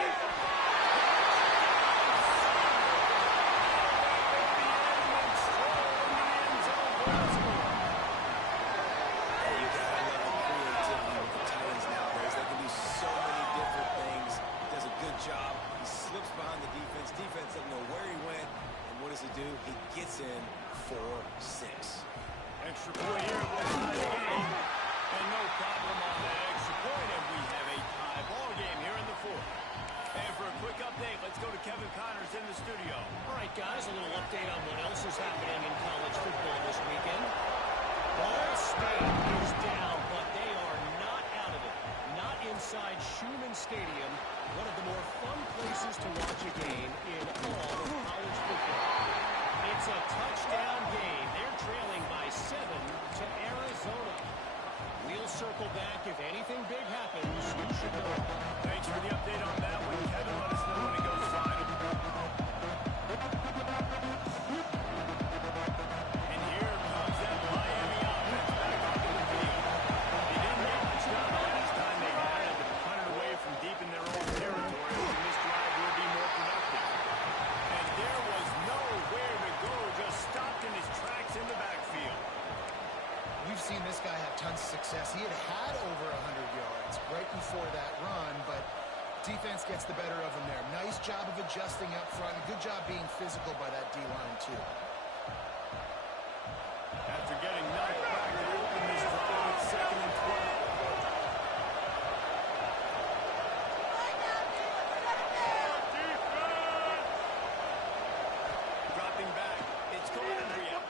Defense doesn't know where he went, and what does he do? He gets in for 6. Extra point here will tie the game. And no problem on that extra point, and we have a tie ball game here in the fourth. And for a quick update, let's go to Kevin Connors in the studio. All right, guys, a little update on what else is happening in college football this weekend. Ball State is down, but they are not out of it. Not inside Schumann Stadium, one of the more fun places to watch a game in all of college football. It's a touchdown game. They're trailing by 7 to Arizona. We'll circle back if anything big happens. You should know. Thanks for the update on that one, Kevin. Let us know when it goes final. And here comes that Miami offense back onto the field. They didn't make much time the last time they had to punt it away from deep in their own territory. And this drive will be more productive. And there was nowhere to go, just stopped in his tracks in the backfield. We've seen this guy have tons of success. He had over 100 yards blitz right before that run, but defense gets the better of them there. Nice job of adjusting up front. Good job being physical by that D-line, too. After getting knocked back, they open this drive with 2nd and 12. Dropping back. It's Columbia. He'll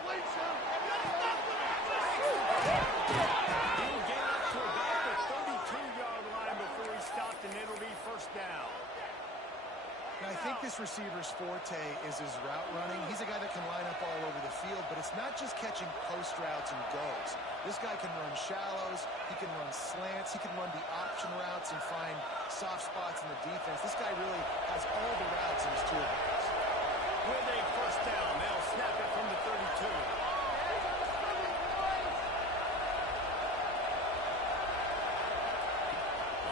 get up to about the 32-yard line before he stopped, and it'll be first down. Now, I think this receiver's forte is his route running. He's a guy that can line up all over the field, but it's not just catching post routes and goes. This guy can run shallows, he can run slants, he can run the option routes and find soft spots in the defense. This guy really has all the routes in his toolbox. With a first down, they'll snap it from the 32.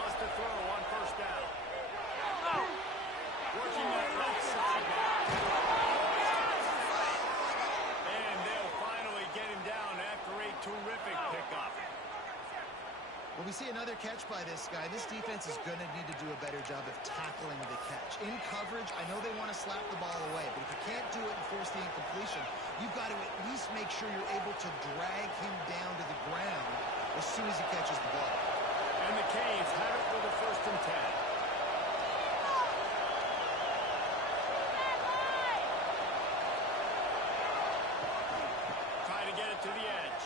Lost the throw on first down. Working that left side back. And they'll finally get him down after a terrific pickup. When we see another catch by this guy, this defense is going to need to do a better job of tackling the catch. In coverage, I know they want to slap the ball away, but if you can't do it and force the incompletion, you've got to at least make sure you're able to drag him down to the ground as soon as he catches the ball. And the Canes have it with a 1st and 10. Trying to get it to the edge.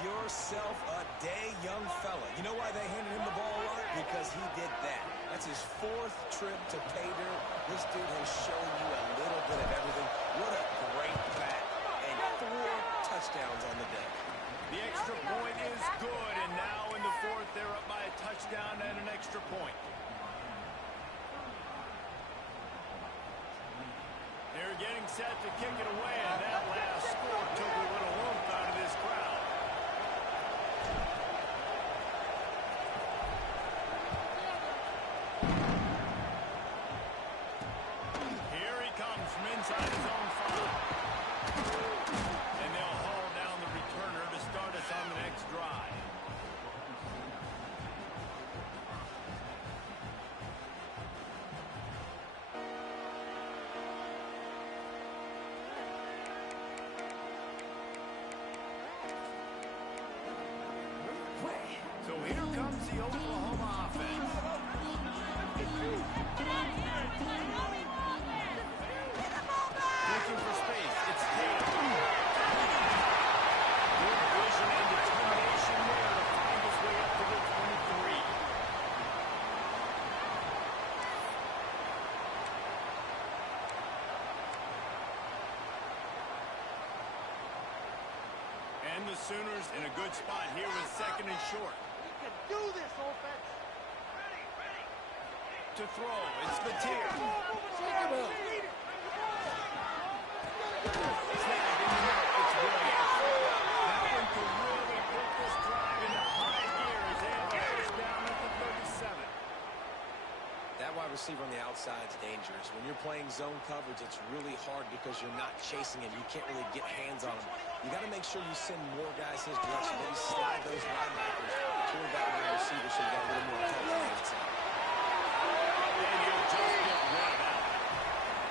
Yourself a day, young fella. You know why they handed him the ball a lot? Because he did that. That's his 4th trip to pay dirt. This dude has shown you a little bit of everything. What a great bat. And 4 touchdowns on the day. The extra point is good, and now in the 4th, they're up by a touchdown and an extra point. They're getting set to kick it away, and that last score took a little oomph out of this crowd. Here he comes from inside his own 5. And they'll haul down the returner to start us on the next drive. So here comes the Oklahoma offense. Looking for space. It's Tatum. Good vision and determination there to find his way up to the 23. And the Sooners in a good spot here with 2nd and short. We can do this, offense. To throw, it's Batir. Snap in the middle, It's Williams. That one could really put this drive into high gear as they have a first down at the 37. That wide receiver on the outside is dangerous. When you're playing zone coverage, it's really hard because you're not chasing him. You can't really get hands on him. You got to make sure you send more guys his direction. Maybe slide those linebackers toward that wide receiver so you got a little more coverage on the outside. And you'll just get rid of that.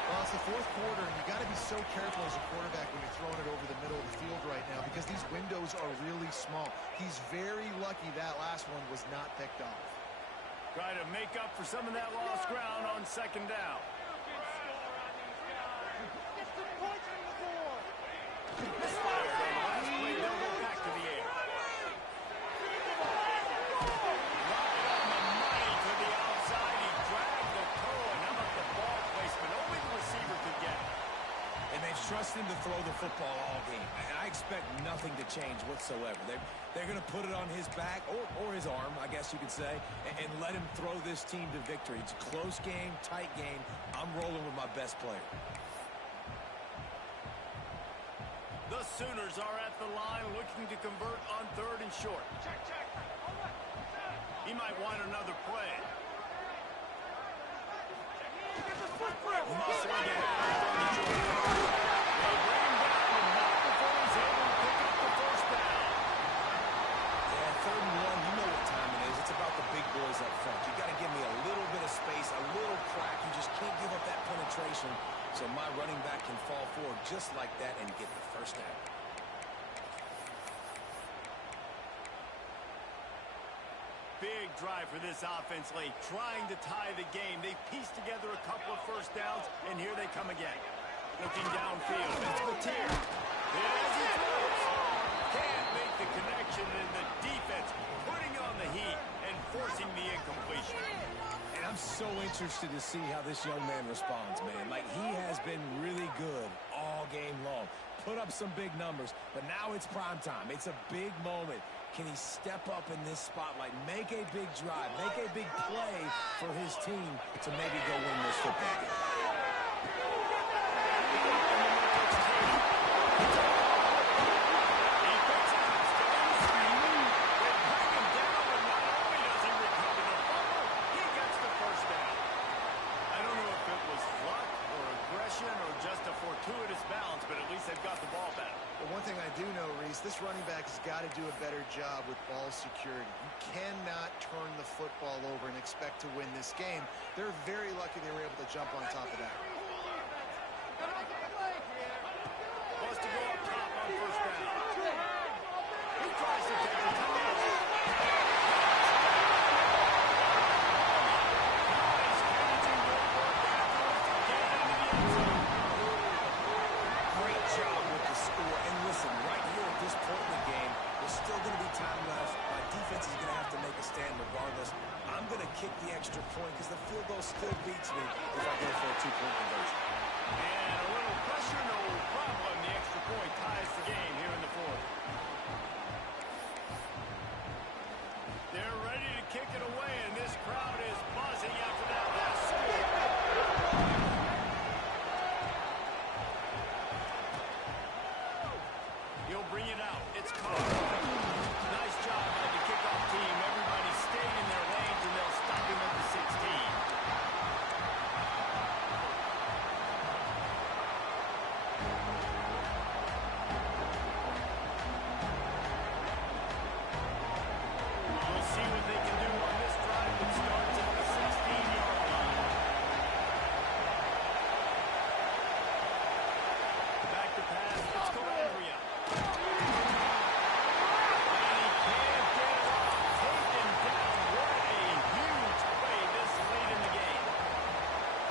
Well, it's the 4th quarter, and you got to be so careful as a quarterback when you're throwing it over the middle of the field right now because these windows are really small. He's very lucky that last one was not picked off. Try to make up for some of that lost ground on 2nd down. Get some points on the board. Misfired on the last play. They'll go back to the air. Right on the money to the outside. He dragged the toe, and how about the ball placement? Only the receiver could get it. And they've trusted him to throw the football all game. And I expect nothing to change whatsoever. They're going to put it on his back, or his arm, I guess you could say, and let him throw this team to victory. It's a close game, tight game. I'm rolling with my best player. The Sooners are at the line looking to convert on 3rd and short. Check. He might want another play. Muscling ahead on the short. They bring him down, and not before he's able to pick up the first down. Yeah, 3rd and 1, you know what time it is. It's about the big boys up front. You got to give me a little bit of space, a little crack. You just can't give up that penetration. So my running back can fall forward just like that and get the first down. Big drive for this offense late, trying to tie the game. They pieced together a couple of first downs, and here they come again. Looking downfield, it's Mateer. As he throws, can't make the connection, and the defense putting on the heat and forcing the incompletion. And I'm so interested to see how this young man responds, man. Like, he has been really good all game long. Put up some big numbers, but now it's prime time. It's a big moment. Can he step up in this spotlight, make a big drive, make a big play for his team to maybe go win this football game? He picks it up, stays. They bring him down, and not only does he recover the fumble, he gets the first down. I don't know if it was luck or aggression or just a fortuitous bounce, but at least they've got the ball back. But one thing I do know, Reese, this running back has got to do a better job with ball security. You cannot turn the football over and expect to win this game. They're very lucky they were able to jump on top of that. Wants to go up top on first down. He tries to take the top. Nice catching, good work afterwards to get into the end zone. Great job with the score. And listen, right here at this point in the game, there's still going to be time left. My defense is going to have to make a stand regardless. I'm going to kick the extra point because the field goal still beats me if I go for a 2-point conversion. And a little pressure, no problem. The extra point ties the game here in the 4th. They're ready to kick it away, and this crowd is buzzing after that last score. He'll bring it out. It's Carr. Nice job by the kickoff team. Everybody stayed in their lanes, and they'll stop him at the 16. We'll see what they can do on this drive that starts at the 16-yard line. Back to pass. It's Calabria. And he can't get it off. Taken down. What a huge play this late in the game.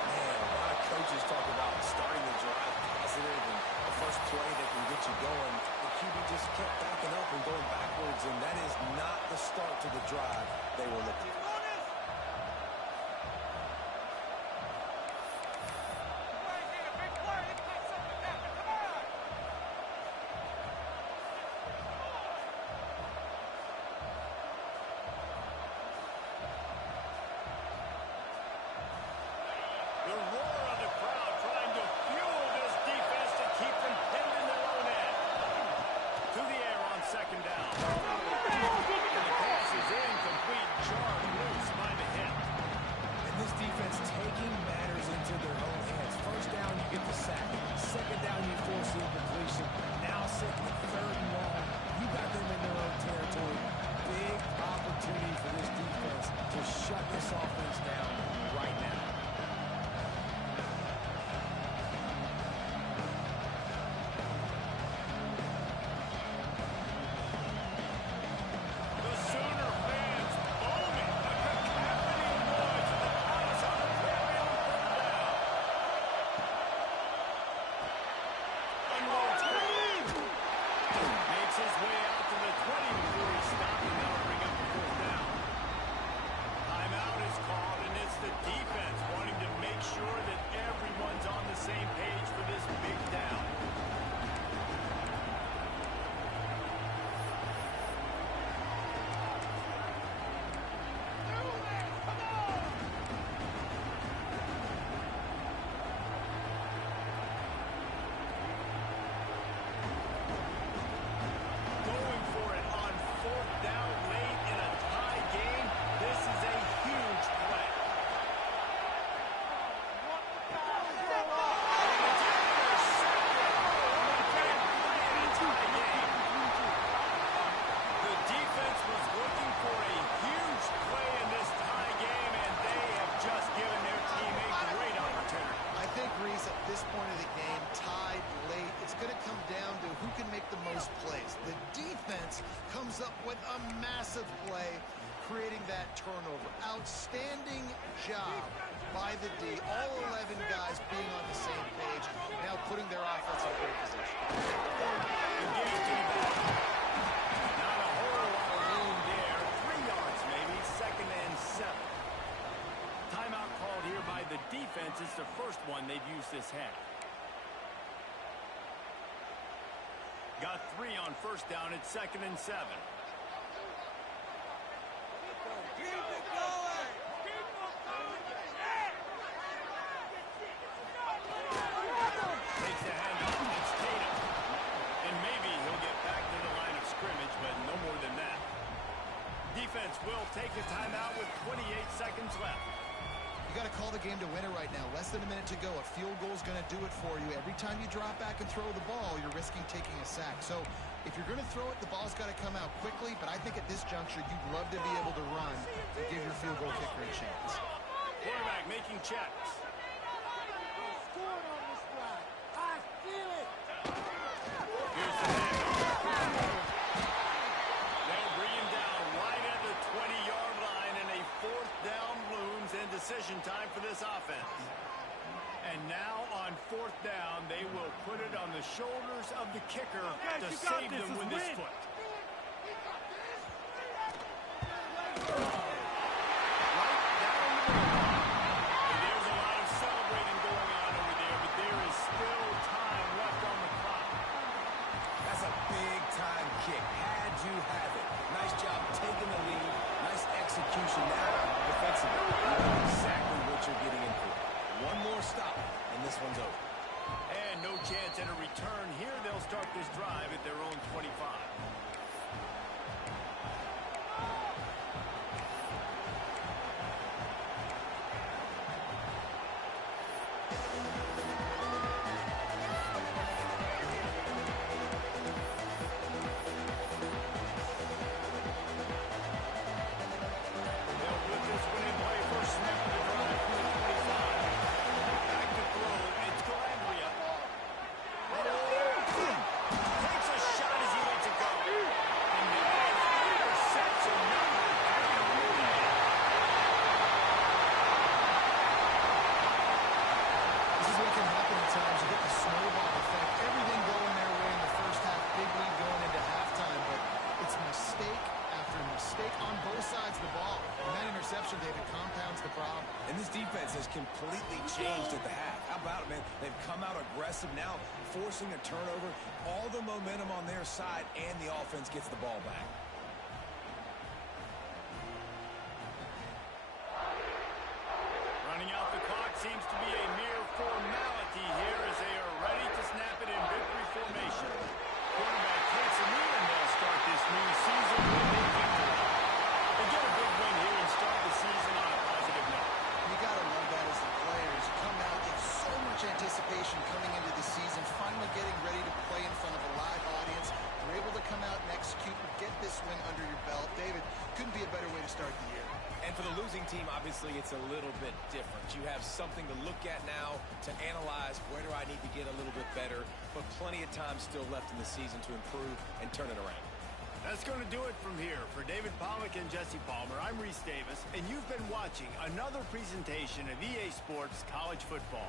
Man, a lot of coaches talk about starting the drive positive and the first play that can get you going. The QB just kept backing up and going backwards, and that is not the start to the drive they were looking for. The roar of the crowd trying to fuel this defense to keep them pinned in their own end. To the air on 2nd down. And the pass is incomplete, jarred loose by the hip. And this defense taking matters into their own hands. First down, you get the sack. 2nd down, you force the incompletion. Now sitting at 3rd and long. You got them in their own territory. Big opportunity for this defense to shut this offense down right now. The Sooner fans booming, a cacophony of noise, and the crowd is on the carry on 3rd down. Unloads quickly. comes up with a massive play, creating that turnover. Outstanding job by the D. All 11 guys being on the same page, now putting their offense in great position. Not a whole lot of room there. 3 yards maybe, 2nd and 7. Timeout called here by the defense. It's the first one they've used this half. Got 3 on 1st down. It's 2nd and 7. Keep it going! Takes the handoff. It's Tatum. And maybe he'll get back to the line of scrimmage, but no more than that. Defense will take a timeout with 28 seconds left. You got to call the game to win it right now. Less than a minute to go. A field goal is going to do it for you. Every time you drop back and throw the ball, you're risking taking a sack. So if you're going to throw it, the ball's got to come out quickly. But I think at this juncture, you'd love to be able to run and give your field goal kicker a chance. Quarterback making checks. Scoring on this drive. I feel it. Here's the handoff. They'll bring him down right at the 20-yard line, and a 4th down looms, and decision time for this offense. And now on 4th down, they will put it on the shoulders of the kicker Guys, to you got save this. them with Let's his win. foot. Chance at a return here. They'll start this drive at their own 25. They'll put this one in play for a snap of the drive from the 25. Back to throw. It's Calabria. Takes a shot as he lets it go. And that is interception number 3. This is what can happen at times. You get the snowball effect. Everything going their way in the first half. Big lead going into halftime. But it's mistake after mistake on both sides of the ball. And that interception, David, compounds the problem. And this defense has completely changed at the half. How about it, man? They've come out aggressive now, forcing a turnover. All the momentum on their side, and the offense gets the ball back. Running out the clock seems to be a mere formality here as they are ready to snap it in victory formation. Quarterback takes a knee, and they'll start this new season with a victory. They get a big win here and start the season on a positive note. You got to love that as the players. You come out with so much anticipation coming into the season, finally getting ready to play in front of a live audience. You're able to come out and execute and get this win under your belt. David, couldn't be a better way to start the year. And for the losing team, obviously, it's a little bit different. You have something to look at now, to analyze where do I need to get a little bit better, but plenty of time still left in the season to improve and turn it around. That's going to do it from here. For David Pollack and Jesse Palmer, I'm Reese Davis, and you've been watching another presentation of EA Sports College Football.